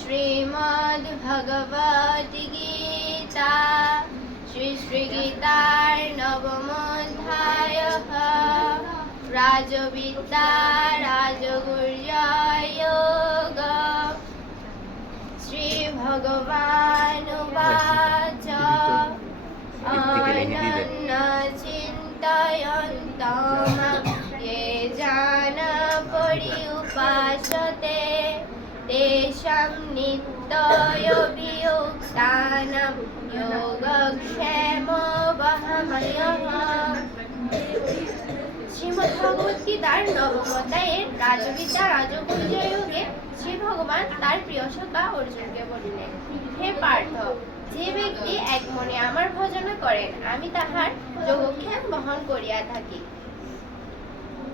শ্রীমদ্ ভগবত গীতা শ্রী শ্রী গীতার নবমোধ্যায় রাজবিদ্যা রাজগুর্যয়োগ नित्ययोभियुक्तानां योगक्षेमो वहमयः শ্রীমদ্ ভগবত গীতার নবম অধ্যায়ের রাজবিদ্যা রাজগুর্যয়োগে শ্রী ভগবান তার প্রিয় সখা অর্জুনকে বলিলেন হে পার্থ যে ব্যক্তি এক মনে আমার ভজনা করেন আমি তাহার যোগক্ষেম বহন করিয়া থাকি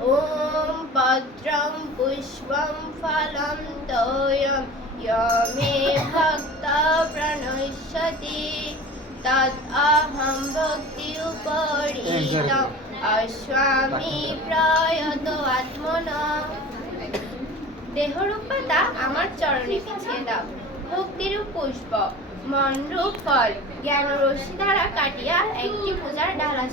ওম পত্রম পুষ্পম ফলম তোয়ম यमे ভক্ত প্রণশ্যতি তদ অহম ভক্তি উপরিত অস্বামী প্রয়ত আত্মন দেহরূপ পাতা আমার চরণে পিছিয়ে দাও। ভক্তিরূপ পুষ্প মনরূপ ফল জ্ঞান রশ্মি দ্বারা কাটিয়া একটি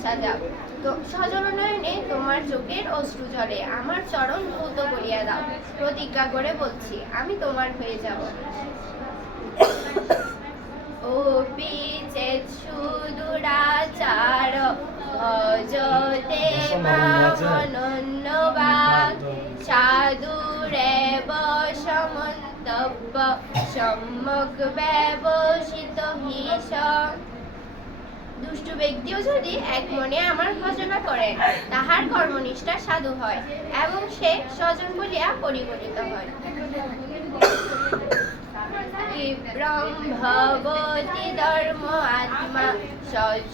সাজাও তো- সজল নয়নে তোমার চোখের অশ্রু জলে আমার চরণ ধৌত করিয়া দাও। প্রতিজ্ঞা করে বলছি আমি তোমার হয়ে যাব। ওপি চেত সুদুরাচার ভজতে মামনন্যবাদ সাধুরেব সমন্তব্য সম্যক ব্যবসিত দুষ্ট ব্যক্তিও যদি এক মনে আমার ভজনা করেন তাহার কর্মনিষ্ঠা সাধু হয় এবং সে স্বজন বলিয়া পরিগণিত হয়। ভবতি ধর্ম আত্মা,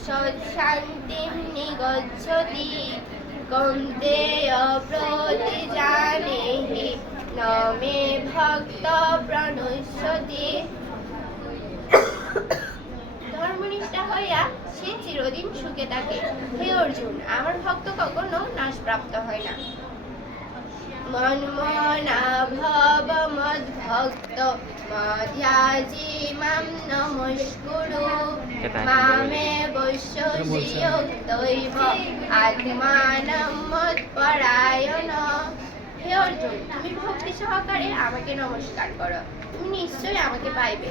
সৎ শান্তিম নিগচ্ছতি কৌন্তেয় প্রতি জানেহি ন মে ভক্ত প্রণশ্যতি থাকে হে অর্জুন আমার ভক্ত কখনো নাশপ্রাপ্ত হয় না। মনমনা ভব মদ্ভক্ত মধ্যাজি মাম নমস্কুরু। মামে বৈশ্যসিয়োক্তৈব আত্মানম মৎপরায়ণ হে অর্জুন তুমি ভক্তি সহকারে আমাকে নমস্কার করো। তুমি নিশ্চয়ই আমাকে পাইবে।